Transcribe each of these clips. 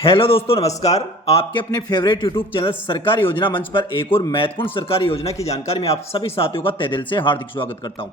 Hello दोस्तों, नमस्कार। आपके अपने फेवरेट यूट्यूब चैनल सरकारी योजना मंच पर एक और महत्वपूर्ण सरकारी योजना की जानकारी में आप सभी साथियों का तहे दिल से हार्दिक स्वागत करता हूं।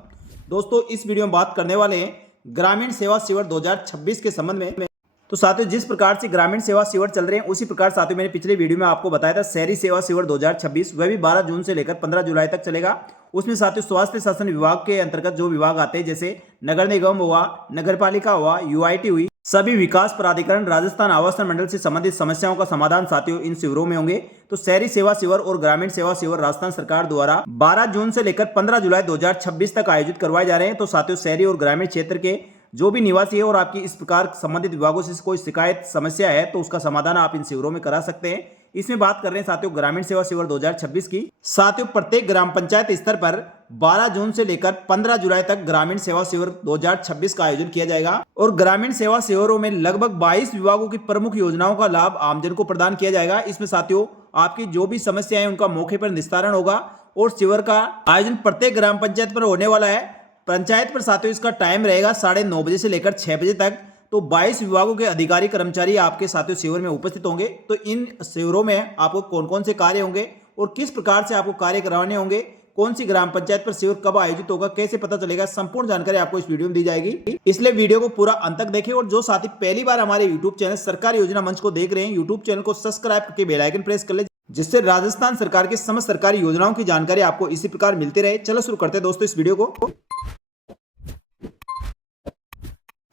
दोस्तों, इस वीडियो में बात करने वाले हैं ग्रामीण सेवा शिविर 2026 के संबंध में। तो साथियों, जिस प्रकार से ग्रामीण सेवा शिविर चल रहे हैं उसी प्रकार साथियों मैंने पिछले वीडियो में आपको बताया था शहरी सेवा शिविर 2026 वह भी 12 जून से लेकर 15 जुलाई तक चलेगा। उसमें साथियों स्वास्थ्य शासन विभाग के अंतर्गत जो विभाग आते हैं जैसे नगर निगम हुआ, नगर पालिका हुआ, यूआईटी हुई, सभी विकास प्राधिकरण, राजस्थान आवासन मंडल से संबंधित समस्याओं का समाधान साथियों इन शिविरों में होंगे। तो शहरी सेवा शिविर और ग्रामीण सेवा शिविर राजस्थान सरकार द्वारा 12 जून से लेकर 15 जुलाई 2026 तक आयोजित करवाए जा रहे हैं। तो साथियों शहरी और ग्रामीण क्षेत्र के जो भी निवासी है और आपकी इस प्रकार संबंधित विभागों से कोई शिकायत समस्या है तो उसका समाधान आप इन शिविरों में करा सकते हैं। इसमें बात कर रहे हैं साथियों ग्रामीण सेवा शिविर 2026 की। साथियों प्रत्येक ग्राम पंचायत स्तर पर 12 जून से लेकर 15 जुलाई तक ग्रामीण सेवा शिविर 2026 का आयोजन किया जाएगा और ग्रामीण सेवा शिविरों में लगभग 22 विभागों की प्रमुख योजनाओं का लाभ आमजन को प्रदान किया जाएगा। इसमें साथियों आपकी जो भी समस्या है उनका मौके पर निस्तारण होगा और शिविर का आयोजन प्रत्येक ग्राम पंचायत पर होने वाला है। पंचायत पर साथियों इसका टाइम रहेगा 9:30 बजे से लेकर 6 बजे तक। तो 22 विभागों के अधिकारी कर्मचारी आपके साथियों शिविर में उपस्थित होंगे। तो इन शिविरों में आपको कौन कौन से कार्य होंगे और किस प्रकार से आपको कार्य करवाने होंगे, कौन सी ग्राम पंचायत पर शिविर कब आयोजित होगा, कैसे पता चलेगा, संपूर्ण जानकारी आपको इस वीडियो में दी जाएगी। इसलिए वीडियो को पूरा अंत तक देखें। और जो साथी पहली बार हमारे यूट्यूब चैनल सरकारी योजना मंच को देख रहे हैं, यूट्यूब चैनल को सब्सक्राइब करके बेल आइकन प्रेस कर ले, जिससे राजस्थान सरकार के समस्त सरकारी योजनाओं की जानकारी आपको इसी प्रकार मिलती रहे। चलो शुरू करते हैं दोस्तों इस वीडियो को।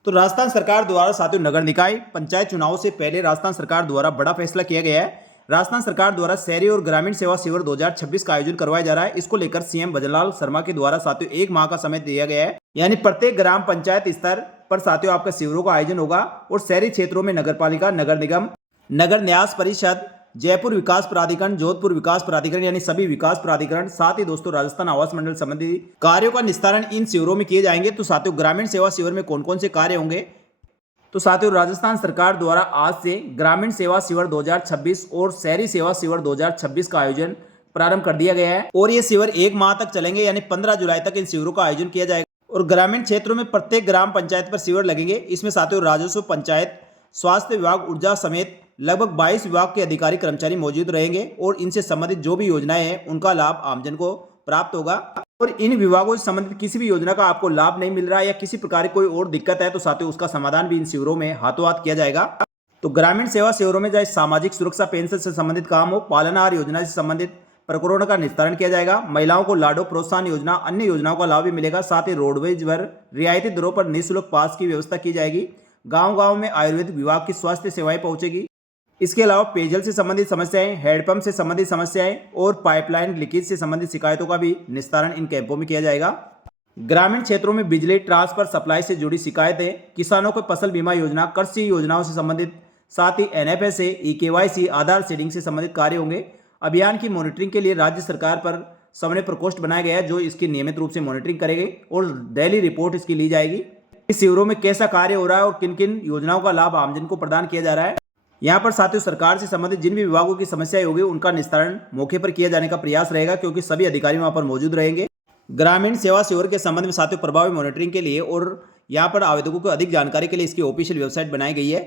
तो राजस्थान सरकार द्वारा साथियों नगर निकाय पंचायत चुनाव से पहले राजस्थान सरकार द्वारा बड़ा फैसला किया गया है। राजस्थान सरकार द्वारा शहरी और ग्रामीण सेवा शिविर 2026 का आयोजन करवाया जा रहा है। इसको लेकर सीएम भजनलाल शर्मा के द्वारा साथियों 1 माह का समय दिया गया है, यानी प्रत्येक ग्राम पंचायत स्तर पर साथियों आपका शिविरों का आयोजन होगा। और शहरी क्षेत्रों में नगर पालिका, नगर निगम, नगर न्यास परिषद, जयपुर विकास प्राधिकरण, जोधपुर विकास प्राधिकरण यानी सभी विकास प्राधिकरण, साथ ही दोस्तों राजस्थान आवास मंडल संबंधी कार्यों का निस्तारण इन शिविरों में किए जाएंगे। तो साथियों ग्रामीण सेवा शिविर में कौन कौन से कार्य होंगे, तो साथियों राजस्थान सरकार द्वारा आज से ग्रामीण सेवा शिविर 2026 और शहरी सेवा शिविर 2026 का आयोजन प्रारंभ कर दिया गया है और ये शिविर 1 माह तक चलेंगे, यानी 15 जुलाई तक इन शिविरों का आयोजन किया जाएगा। और ग्रामीण क्षेत्रों में प्रत्येक ग्राम पंचायत पर शिविर लगेंगे। इसमें साथियों राजस्व, पंचायत, स्वास्थ्य विभाग, ऊर्जा समेत लगभग 22 विभाग के अधिकारी कर्मचारी मौजूद रहेंगे और इनसे संबंधित जो भी योजनाएं हैं उनका लाभ आमजन को प्राप्त होगा। और इन विभागों से संबंधित किसी भी योजना का आपको लाभ नहीं मिल रहा है या किसी प्रकार की कोई और दिक्कत है तो साथियों उसका समाधान भी इन शिविरों में हाथों हाथ किया जाएगा। तो ग्रामीण सेवा शिविरों में चाहे सामाजिक सुरक्षा पेंशन से संबंधित काम हो, पालनहार योजना से संबंधित प्रकरणों का निस्तारण किया जाएगा। महिलाओं को लाडो प्रोत्साहन योजना, अन्य योजनाओं का लाभ भी मिलेगा। साथ ही रोडवेज पर रियायती दरों पर निःशुल्क पास की व्यवस्था की जाएगी। गाँव-गाँव में आयुर्वेदिक विभाग की स्वास्थ्य सेवाएं पहुंचेगी। इसके अलावा पेयजल से संबंधित समस्याएं, हैंडपंप से संबंधित समस्याएं और पाइपलाइन लीकेज से संबंधित शिकायतों का भी निस्तारण इन कैंपों में किया जाएगा। ग्रामीण क्षेत्रों में बिजली ट्रांसफर सप्लाई से जुड़ी शिकायतें, किसानों को फसल बीमा योजना, कृषि योजनाओं से संबंधित, साथ ही एनएफएसए, ईकेवाईसी, आधार सीडिंग से संबंधित कार्य होंगे। अभियान की मॉनिटरिंग के लिए राज्य सरकार पर समन्वय प्रकोष्ठ बनाया गया है जो इसकी नियमित रूप से मॉनिटरिंग करेगी और डेली रिपोर्ट इसकी ली जाएगी। इस शिविरों में कैसा कार्य हो रहा है और किन किन योजनाओं का लाभ आमजन को प्रदान किया जा रहा है। यहाँ पर साथियों सरकार से संबंधित जिन भी विभागों की समस्याएं होगी उनका निस्तारण मौके पर किया जाने का प्रयास रहेगा, क्योंकि सभी अधिकारी वहां पर मौजूद रहेंगे। ग्रामीण सेवा शिविर के संबंध में साथियों प्रभावी मॉनिटरिंग के लिए और यहाँ पर आवेदकों को अधिक जानकारी के लिए इसकी ऑफिशियल वेबसाइट बनाई गई है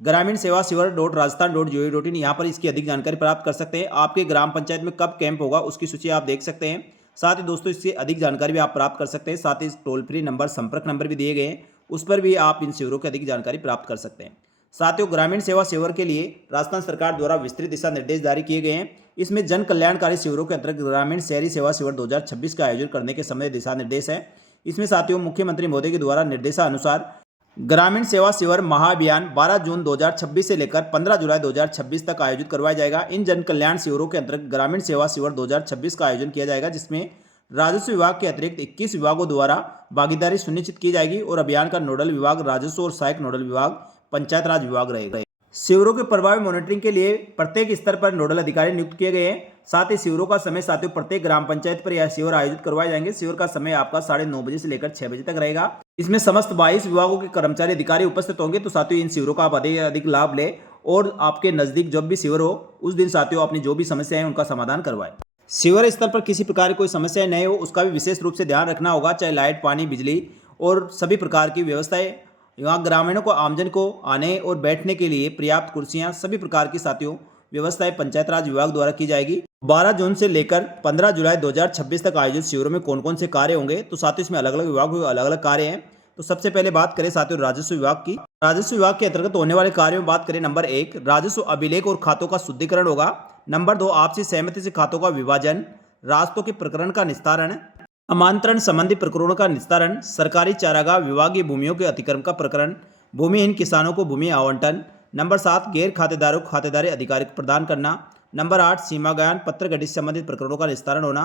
ग्रामीण सेवा शिविर.rajasthan.gov.in। यहाँ पर इसकी अधिक जानकारी प्राप्त कर सकते हैं। आपके ग्राम पंचायत में कब कैंप होगा उसकी सूची आप देख सकते हैं। साथ ही दोस्तों इससे अधिक जानकारी भी आप प्राप्त कर सकते हैं। साथ ही टोल फ्री नंबर, संपर्क नंबर भी दिए गए हैं, उस पर भी आप इन शिविरों की अधिक जानकारी प्राप्त कर सकते हैं। साथियों ग्रामीण सेवा शिविर के लिए राजस्थान सरकार द्वारा विस्तृत दिशा निर्देश जारी किए गए हैं। इसमें जन कल्याणकारी शिविरों के अंतर्गत ग्रामीण शहरी सेवा शिविर 2026 का आयोजन करने के संबंधित दिशा निर्देश है। इसमें साथियों मुख्यमंत्री महोदय के द्वारा निर्देशानुसार ग्रामीण सेवा शिविर महाअभियान 12 जून 2026 से लेकर 15 जुलाई 2026 तक आयोजित करवाया जाएगा। इन जन कल्याण शिविरों के अंतर्गत ग्रामीण सेवा शिविर 2026 का आयोजन किया जाएगा, जिसमें राजस्व विभाग के अतिरिक्त 21 विभागों द्वारा भागीदारी सुनिश्चित की जाएगी और अभियान का नोडल विभाग राजस्व और सहायक नोडल विभाग पंचायत राज विभाग रहेगा। शिविरों के प्रभावी मॉनिटरिंग के लिए प्रत्येक स्तर पर नोडल अधिकारी नियुक्त किए गए हैं। साथ ही शिविरों का समय साथियों प्रत्येक ग्राम पंचायत पर यह शिविर आयोजित करवाए जाएंगे। शिविर का समय आपका 9:30 बजे से लेकर 6 बजे तक रहेगा। इसमें समस्त 22 विभागों के कर्मचारी अधिकारी उपस्थित होंगे। तो साथियों इन शिविरों का आप अधिक लाभ ले और आपके नजदीक जब भी शिविर हो उस दिन साथियों अपनी जो भी समस्या है उनका समाधान करवाए। शिविर स्तर पर किसी प्रकार की कोई समस्या नहीं हो उसका भी विशेष रूप से ध्यान रखना होगा, चाहे लाइट, पानी, बिजली और सभी प्रकार की व्यवस्थाएं यहाँ ग्रामीणों को आमजन को आने और बैठने के लिए पर्याप्त कुर्सियां सभी प्रकार की साथियों व्यवस्थाएं पंचायत राज विभाग द्वारा की जाएगी। 12 जून से लेकर 15 जुलाई 2026 तक आयोजित शिविरों में कौन कौन से कार्य होंगे, तो साथियों इसमें अलग अलग विभाग अलग अलग कार्य हैं। तो सबसे पहले बात करें साथियों राजस्व विभाग की। राजस्व विभाग के अंतर्गत होने वाले कार्यों में बात करें, नंबर 1 राजस्व अभिलेख और खातों का शुद्धिकरण होगा। नंबर 2 आपसी सहमति से खातों का विभाजन, रास्तों के प्रकरण का निस्तारण, आमंत्रण संबंधी प्रकरणों का निस्तारण, सरकारी चारागाह विभागीय भूमियों के अतिक्रमण का प्रकरण, भूमिहीन किसानों को भूमि आवंटन। नंबर 7 गैर खातेदारों को खातेदारी अधिकार प्रदान करना। नंबर 8 सीमा ज्ञान पत्र गठित संबंधित प्रकरणों का निस्तारण होना।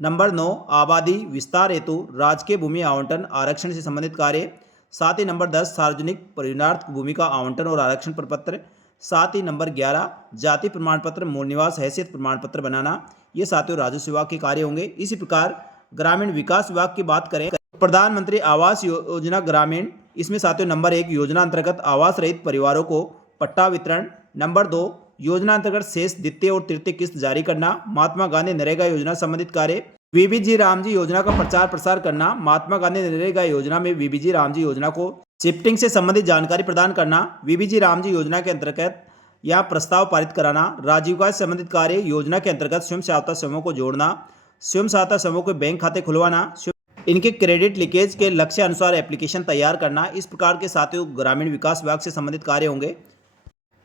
नंबर 9 आबादी विस्तार हेतु राजकीय भूमि आवंटन आरक्षण से संबंधित कार्य। साथ ही नंबर 10 सार्वजनिक प्रयोजनार्थ भूमि का आवंटन और आरक्षण प्रपत्र। साथ ही नंबर 11 जाति प्रमाण पत्र मूल निवास हैसियत प्रमाण पत्र बनाना। ये साथियों राजस्व विभाग के कार्य होंगे। इसी प्रकार ग्रामीण विकास विभाग की बात करें, प्रधानमंत्री आवास योजना ग्रामीण, इसमें साथियों नंबर 1 योजना अंतर्गत आवास रहित परिवारों को पट्टा वितरण। नंबर 2 योजना अंतर्गत शेष द्वितीय और तृतीय किस्त जारी करना। महात्मा गांधी नरेगा योजना संबंधित कार्य। वीबीजी रामजी योजना का प्रचार प्रसार करना। महात्मा गांधी नरेगा योजना में वीबीजी रामजी योजना को शिफ्टिंग से संबंधित जानकारी प्रदान करना। वीबीजी रामजी योजना के अंतर्गत यहाँ प्रस्ताव पारित कराना। राजीविका से संबंधित कार्य योजना के अंतर्गत स्वयं सहायता समूह को जोड़ना, स्वयं सहायता समूह के बैंक खाते खुलवाना, इनके क्रेडिट लीकेज के लक्ष्य अनुसार एप्लीकेशन तैयार करना। इस प्रकार के साथियों ग्रामीण विकास विभाग से संबंधित कार्य होंगे।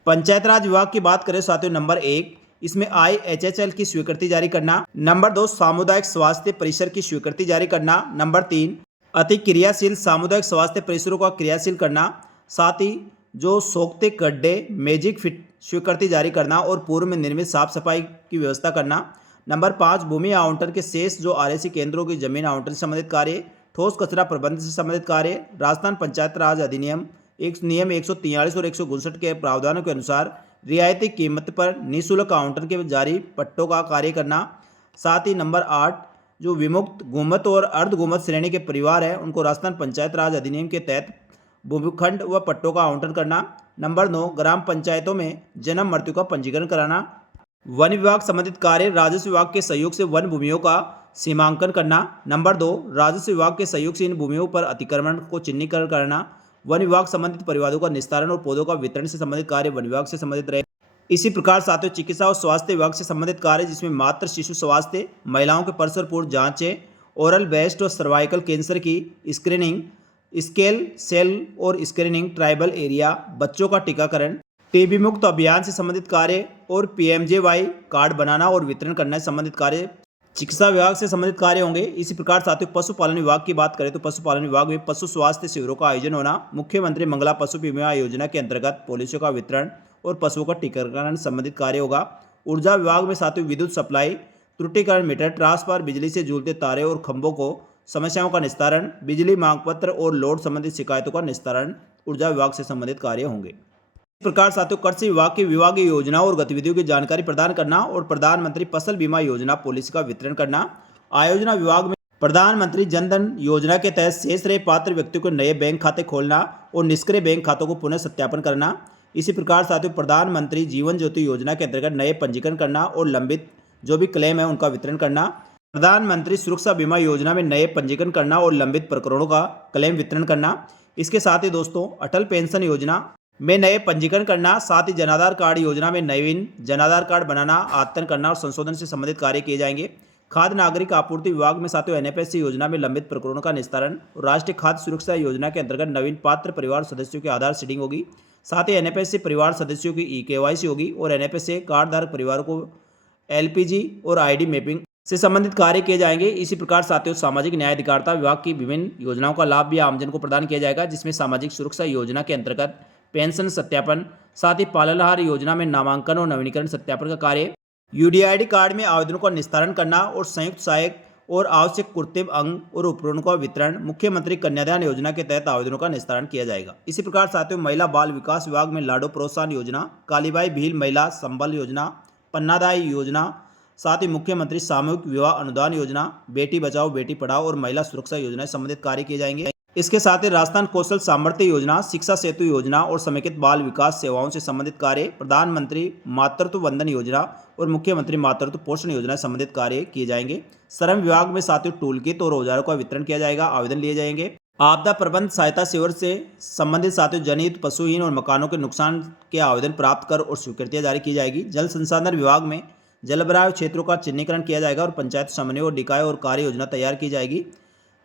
पंचायत राज विभाग की बात करें साथियों, नंबर 1 इसमें IHHL की स्वीकृति जारी करना। नंबर 2 सामुदायिक स्वास्थ्य परिसर की स्वीकृति जारी करना। नंबर 3 अति क्रियाशील सामुदायिक स्वास्थ्य परिसरों का क्रियाशील करना। साथ ही जो सोखते गड्ढे मैजिक फिट स्वीकृति जारी करना और पूर्व में निर्मित साफ सफाई की व्यवस्था करना। नंबर 5 भूमि आवंटन के शेष जो RSC केंद्रों की जमीन आवंटन से संबंधित कार्य, ठोस कचरा प्रबंधन से संबंधित कार्य। राजस्थान पंचायत राज अधिनियम नियम 143 और 159 के प्रावधानों के अनुसार रियायती कीमत पर निःशुल्क आवंटन के जारी पट्टों का कार्य करना। साथ ही नंबर 8 जो विमुक्त गुमत और अर्ध गुमत श्रेणी के परिवार हैं उनको राजस्थान पंचायत राज अधिनियम के तहत भूखंड व पट्टों का आवंटन करना। नंबर 9 ग्राम पंचायतों में जन्म मृत्यु का पंजीकरण कराना। वन विभाग संबंधित कार्य राजस्व विभाग के सहयोग से वन भूमियों का सीमांकन करना। नंबर 2 राजस्व विभाग के सहयोग से इन भूमियों पर अतिक्रमण को चिन्हीकरण करना। वन विभाग संबंधित परिवारों का निस्तारण और पौधों का वितरण से संबंधित कार्य वन विभाग से संबंधित रहे। इसी प्रकार साथियों चिकित्सा और स्वास्थ्य विभाग से संबंधित कार्य, जिसमें मातृ शिशु स्वास्थ्य, महिलाओं के परसर पूर्व जांचें, ओरल बेस्ट और सर्वाइकल कैंसर की स्क्रीनिंग, स्केल सेल और स्क्रीनिंग, ट्राइबल एरिया, बच्चों का टीकाकरण, टीबी मुक्त अभियान से संबंधित कार्य और PMJY कार्ड बनाना और वितरण करना से संबंधित कार्य चिकित्सा विभाग से संबंधित कार्य होंगे। इसी प्रकार साथियों पशुपालन विभाग की बात करें तो पशुपालन विभाग में पशु स्वास्थ्य शिविरों का आयोजन होना। मुख्यमंत्री मंगला पशु बीमा योजना के अंतर्गत पॉलिसियों का वितरण और पशुओं का टीकाकरण संबंधित कार्य होगा। ऊर्जा विभाग में साथियों विद्युत सप्लाई, त्रुटिकरण मीटर, ट्रांसफार्मर, बिजली से जुड़ते तारे और खंभों को समस्याओं का निस्तारण, बिजली मांग पत्र और लोड संबंधित शिकायतों का निस्तारण ऊर्जा विभाग से संबंधित कार्य होंगे। इस प्रकार साथियों कृषि विभाग की विभागीय योजना और गतिविधियों की जानकारी प्रदान करना और प्रधानमंत्री फसल बीमा योजना पॉलिसी का वितरण करना। आयोजना विभाग में प्रधानमंत्री जन धन योजना के तहत शेष रहे पात्र व्यक्तियों को नए बैंक खाते खोलना और निष्क्रिय बैंक खातों को पुनः सत्यापन करना। इसी प्रकार साथियों प्रधानमंत्री जीवन ज्योति योजना के अंतर्गत नए पंजीकरण करना और लंबित जो भी क्लेम है उनका वितरण करना। प्रधानमंत्री सुरक्षा बीमा योजना में नए पंजीकरण करना और लंबित प्रकरणों का क्लेम वितरण करना। इसके साथ ही दोस्तों अटल पेंशन योजना में नए पंजीकरण करना, साथ ही जनाधार कार्ड योजना में नवीन जनाधार कार्ड बनाना, आदतन करना और संशोधन से संबंधित कार्य किए जाएंगे। खाद्य नागरिक आपूर्ति विभाग में साथियों NFSC योजना में लंबित प्रकरणों का निस्तारण और राष्ट्रीय खाद्य सुरक्षा योजना के अंतर्गत नवीन पात्र परिवार सदस्यों की आधार सीडिंग होगी। साथ ही NFSC परिवार सदस्यों की EKYC होगी और NFSC कार्ड धारक परिवारों को LPG और ID मैपिंग से संबंधित कार्य किए जाएंगे। इसी प्रकार साथियों सामाजिक न्याय अधिकारिता विभाग की विभिन्न योजनाओं का लाभ भी आमजन को प्रदान किया जाएगा, जिसमें सामाजिक सुरक्षा योजना के अंतर्गत पेंशन सत्यापन, साथ ही पालनहार योजना में नामांकन और नवीनीकरण सत्यापन का कार्य, UDID कार्ड में आवेदनों का निस्तारण करना और संयुक्त सहायक और आवश्यक कृत्रिम अंग और उपकरणों का वितरण मुख्यमंत्री कन्यादान योजना के तहत आवेदनों का निस्तारण किया जाएगा। इसी प्रकार साथियों महिला बाल विकास विभाग में लाडो प्रोत्साहन योजना, कालीबाई भील महिला संबल योजना, पन्नादाई योजना, साथ ही मुख्यमंत्री सामूहिक विवाह अनुदान योजना, बेटी बचाओ बेटी पढ़ाओ और महिला सुरक्षा योजना से संबंधित कार्य किए जाएंगे। इसके साथ ही राजस्थान कौशल सामर्थ्य योजना, शिक्षा सेतु योजना और समेकित बाल विकास सेवाओं से संबंधित कार्य, प्रधानमंत्री मातृत्व वंदन योजना और मुख्यमंत्री मातृत्व पोषण योजना से संबंधित कार्य किए जाएंगे। श्रम विभाग में साथियों टूल किट और औजारों का वितरण किया जाएगा, आवेदन लिए जाएंगे। आपदा प्रबंध सहायता शिविर से संबंधित साथियों जनहित पशुहीन और मकानों के नुकसान के आवेदन प्राप्त कर और स्वीकृतियाँ जारी की जाएगी। जल संसाधन विभाग में जलभराव क्षेत्रों का चिन्हीकरण किया जाएगा और पंचायत समन्वय और निकाय और कार्य योजना तैयार की जाएगी।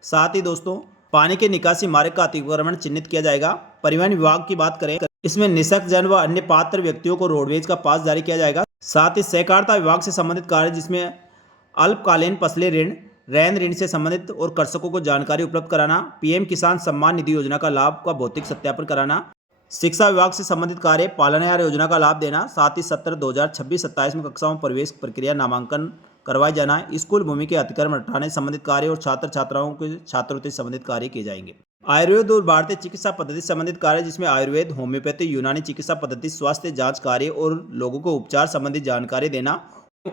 साथ ही दोस्तों पानी के निकासी मार्ग का अतिक्रमण चिन्हित किया जाएगा। परिवहन विभाग की बात करें, इसमें निःशक्त जन व अन्य पात्र व्यक्तियों को रोडवेज का पास जारी किया जाएगा। साथ ही सहकारिता विभाग से संबंधित कार्य जिसमें अल्पकालीन फसली ऋण, ऋण से संबंधित और कृषकों को जानकारी उपलब्ध कराना, पीएम किसान सम्मान निधि योजना का लाभ का भौतिक सत्यापन कराना, शिक्षा विभाग से संबंधित कार्य पालनहार योजना का लाभ देना, साथ ही सत्र 2026-27 में कक्षाओं में प्रवेश प्रक्रिया नामांकन करवाए जाना, स्कूल भूमि के अतिक्रमण हटाने संबंधित कार्य और छात्र छात्राओं के छात्रवृत्ति संबंधित कार्य किए जाएंगे। आयुर्वेद और भारतीय चिकित्सा पद्धति संबंधित कार्य जिसमें आयुर्वेद, होम्योपैथी, यूनानी चिकित्सा पद्धति, स्वास्थ्य जांच कार्य और लोगों को उपचार संबंधी जानकारी देना,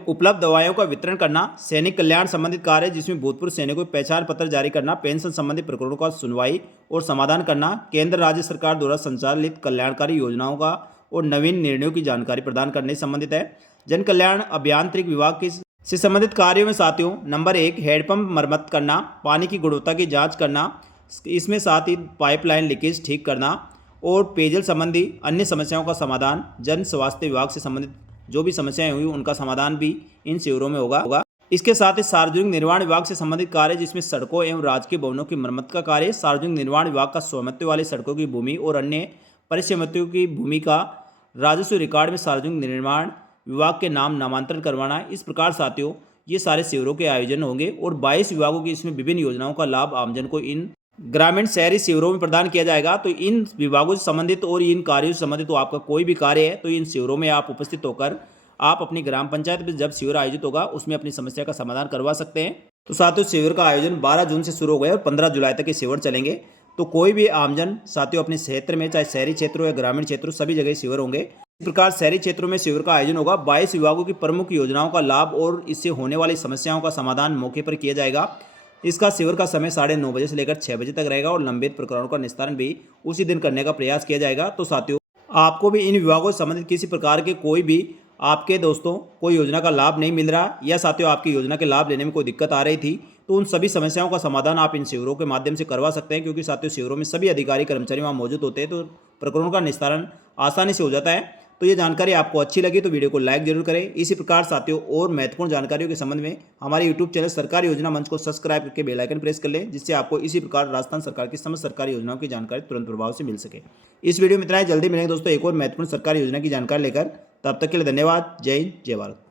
उपलब्ध दवाइयों का वितरण करना, सैनिक कल्याण संबंधित कार्य जिसमें भूतपूर्व सैनिकों को पहचान पत्र जारी करना, पेंशन संबंधी प्रकरणों का सुनवाई और समाधान करना, केंद्र राज्य सरकार द्वारा संचालित कल्याणकारी योजनाओं का और नवीन निर्णयों की जानकारी प्रदान करने संबंधित है। जन कल्याण अभियांत्रिक विभाग की से संबंधित कार्यों में साथियों नंबर 1 हैंडपंप मरम्मत करना, पानी की गुणवत्ता की जाँच करना, इसमें साथ ही पाइपलाइन लीकेज ठीक करना और पेयजल संबंधी अन्य समस्याओं का समाधान। जन स्वास्थ्य विभाग से संबंधित जो भी समस्याएं हुई उनका समाधान भी इन शिविरों में होगा। इसके साथ ही सार्वजनिक निर्माण विभाग से संबंधित कार्य जिसमें सड़कों एवं राजकीय भवनों की मरम्मत का कार्य, सार्वजनिक निर्माण विभाग का स्वामित्व वाली सड़कों की भूमि और अन्य परिसमितियों की भूमि का राजस्व रिकॉर्ड में सार्वजनिक निर्माण विभाग के नाम नामांतरण करवाना। इस प्रकार साथियों ये सारे शिविरों के आयोजन होंगे और 22 विभागों की इसमें विभिन्न योजनाओं का लाभ आमजन को इन ग्रामीण शहरी शिविरों में प्रदान किया जाएगा। तो इन विभागों से संबंधित और इन कार्यों से संबंधित तो आपका कोई भी कार्य है तो इन शिविरों में आप उपस्थित होकर आप अपनी ग्राम पंचायत में जब शिविर आयोजित होगा उसमें अपनी समस्या का समाधान करवा सकते हैं। तो साथियों शिविर का आयोजन 12 जून से शुरू हो गया और 15 जुलाई तक ये शिविर चलेंगे। तो कोई भी आमजन साथियों अपने क्षेत्र में चाहे शहरी क्षेत्रों या ग्रामीण क्षेत्रों सभी जगह शिविर होंगे। इस प्रकार शहरी क्षेत्रों में शिविर का आयोजन होगा। 22 विभागों की प्रमुख योजनाओं का लाभ और इससे होने वाली समस्याओं का समाधान मौके पर किया जाएगा। इसका शिविर का समय 9:30 बजे से लेकर 6 बजे तक रहेगा और लंबित प्रकरणों का निस्तारण भी उसी दिन करने का प्रयास किया जाएगा। तो साथियों आपको भी इन विभागों से संबंधित किसी प्रकार के कोई भी आपके दोस्तों कोई योजना का लाभ नहीं मिल रहा या साथियों आपकी योजना के लाभ लेने में कोई दिक्कत आ रही थी तो उन सभी समस्याओं का समाधान आप इन शिविरों के माध्यम से करवा सकते हैं, क्योंकि साथियों शिविरों में सभी अधिकारी कर्मचारी वहाँ मौजूद होते हैं तो प्रकरणों का निस्तारण आसानी से हो जाता है। तो ये जानकारी आपको अच्छी लगी तो वीडियो को लाइक जरूर करें। इसी प्रकार साथियों और महत्वपूर्ण जानकारियों के संबंध में हमारे यूट्यूब चैनल सरकारी योजना मंच को सब्सक्राइब करके बेल आइकन प्रेस कर लें, जिससे आपको इसी प्रकार राजस्थान सरकार की समस्त सरकारी योजनाओं की जानकारी तुरंत प्रभाव से मिल सके। इस वीडियो में इतना ही, जल्दी मिलेंगे दोस्तों एक और महत्वपूर्ण सरकारी योजना की जानकारी लेकर। तब तक के लिए धन्यवाद। जय हिंद, जय भारत।